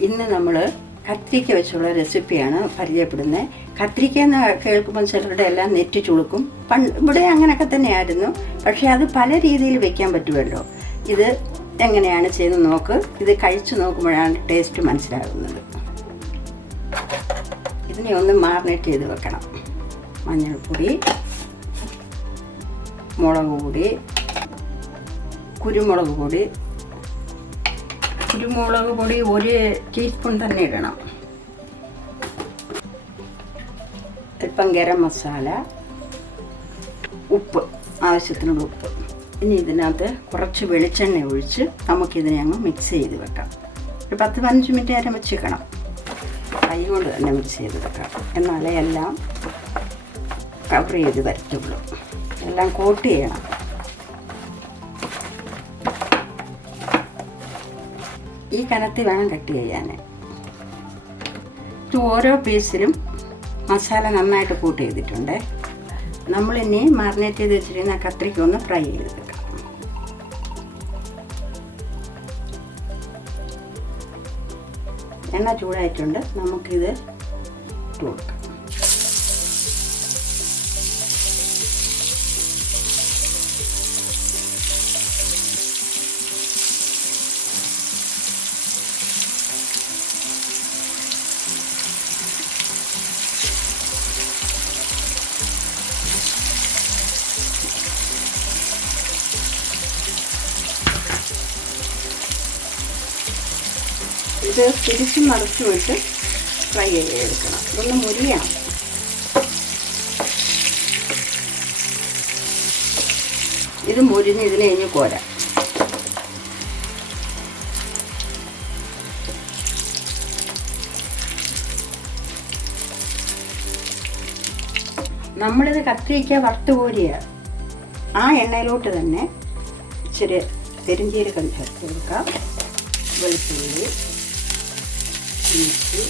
ഇന്ന് നമ്മൾ കത്രിക്ക വെച്ചുള്ള റെസിപ്പിയാണ് പരിചയപ്പെടുന്നത്. കത്രിക്ക എന്ന് കേൾക്കുമ്പോൾ ചിലരുടെ എല്ലാം നെറ്റി ചുളുക്കും. പണ്ട് ഇവിടെ അങ്ങനെയൊക്കെ തന്നെയായിരുന്നു. പക്ഷേ അത് പല രീതിയിൽ വെക്കാൻ പറ്റുമല്ലോ. ഇത് എങ്ങനെയാണ് ചെയ്ത് നോക്ക്. ഇത് കഴിച്ചു നോക്കുമ്പോഴാണ് ടേസ്റ്റ് മനസ്സിലാകുന്നത്. ഇതിനെ ഒന്ന് മാറിനേറ്റ് ചെയ്ത് വെക്കണം. മഞ്ഞൾപ്പൊടി മുളക് പൊടി കുരുമുളക് പൊടി കുരുമുളക് പൊടി ഒരു ടീസ്പൂൺ തന്നെ ഇടണം. അല്പം ഗരം മസാല ഉപ്പ് ആവശ്യത്തിനുള്ള ഉപ്പ്. ഇനി ഇതിനകത്ത് കുറച്ച് വെളിച്ചെണ്ണ ഒഴിച്ച് നമുക്കിതിനെ അങ്ങ് മിക്സ് ചെയ്ത് വെക്കാം. ഒരു പത്ത് പതിനഞ്ച് മിനിറ്റ് നേരം വെച്ചേക്കണം കൈ കൊണ്ട് തന്നെ മിക്സ് ചെയ്ത് വെക്കാം. എന്നാലേ എല്ലാം കവർ ചെയ്ത് വരത്തുള്ളൂ. എല്ലാം കോട്ട് ചെയ്യണം. ഈ കനത്തിൽ വേണം കട്ട് ചെയ്യാൻ ഇത് ഓരോ പീസിലും മസാല നന്നായിട്ട് കൂട്ട് ചെയ്തിട്ടുണ്ട്. നമ്മളിനി മാറിനേറ്റ് ചെയ്ത് വെച്ചിരുന്ന കത്രിക്ക ഒന്ന് ഫ്രൈ ചെയ്തെടുക്കാം. എണ്ണ ചൂടായിട്ടുണ്ട്. നമുക്കിത് ഇട്ട് കൊടുക്കാം. ഇത് തിരിച്ച് മറിച്ചും വെച്ച് ഫ്രൈ ചെയ്തെടുക്കണം ഇതൊന്ന് മുരിയണം. ഇത് മുരിഞ്ഞ് ഇതിനെ കഴിഞ്ഞ് കോരാം. നമ്മളിത് കത്തിരിക്ക വറുത്ത് കോരിയ. ആ എണ്ണയിലോട്ട് തന്നെ ഇച്ചിരി പെരിഞ്ചീരകം ചേർത്ത് കൊടുക്കാം. വെളുത്തുള്ളി. ഇഞ്ചി.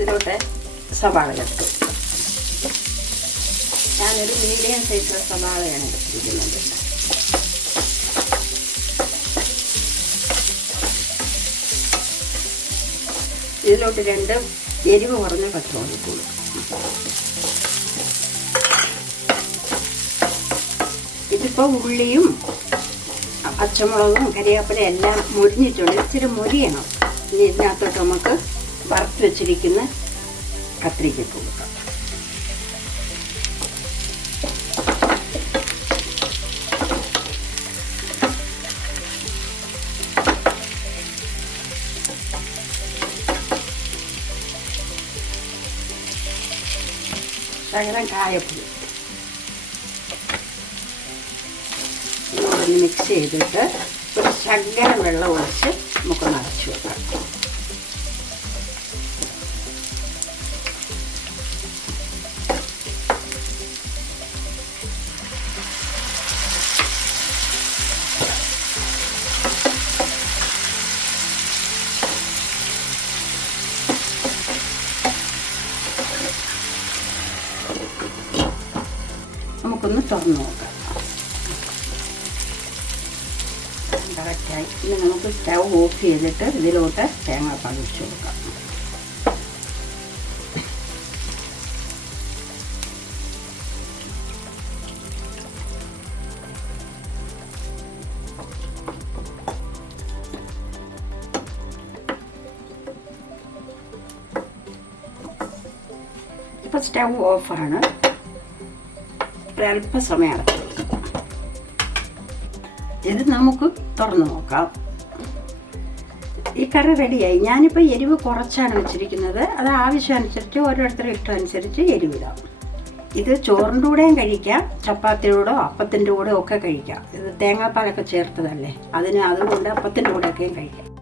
ഇതിലോട്ട് സവാള ചേർത്തു. ഞാനൊരു മീഡിയം സൈസിലുള്ള സവാളയാണ് എടുത്തിരിക്കുന്നത്. ഇതിലോട്ട് രണ്ട് എരിവ് കുറഞ്ഞ പച്ചമുളക് കൊടുക്കും. ഇതിപ്പോൾ ഉള്ളിയും പച്ചമുളകും കരിയാപ്പിലും എല്ലാം മുരിഞ്ഞിട്ടുണ്ട്. ഇച്ചിരി മുരിയണം. ഇനി ഇതിനകത്തോട്ട് നമുക്ക് വറുത്ത് വെച്ചിരിക്കുന്ന കത്തിരിക്ക കൊടുക്കാം ശകലം കായപ്പൊടി. ഒന്ന് മിക്സ് ചെയ്തിട്ട് ഒരു ശകലം വെള്ളം ഒഴിച്ച് നമുക്ക് നിറച്ച് വെക്കാം. നമുക്കൊന്ന് തുറന്ന് നോക്കാം. കറക്റ്റായി. ഇനി നമുക്ക് സ്റ്റവ് ഓഫ് ചെയ്തിട്ട് ഇതിലോട്ട് തേങ്ങാപ്പാൽ ഒഴിച്ച് കൊടുക്കാം. ഇപ്പോൾ സ്റ്റവ് ഓഫാണ്. ഒരല്പസമയം അടച്ചു. ഇത് നമുക്ക് തുറന്നു നോക്കാം. ഈ കറി റെഡിയായി. ഞാനിപ്പോൾ എരിവ് കുറച്ചാണ് വെച്ചിരിക്കുന്നത്. അത് ആവശ്യമനുസരിച്ച് ഓരോരുത്തരുടെ ഇഷ്ടം അനുസരിച്ച് എരിവിടാം. ഇത് ചോറിന്റെ കൂടെയും കഴിക്കാം ചപ്പാത്തിയുടെ അപ്പത്തിന്റെ കൂടെ ഒക്കെ കഴിക്കാം. ഇത് തേങ്ങാപ്പാലൊക്കെ ചേർത്തതല്ലേ? അതിന് അതുകൊണ്ട് അപ്പത്തിന്റെ കൂടെയൊക്കെയും കഴിക്കാം.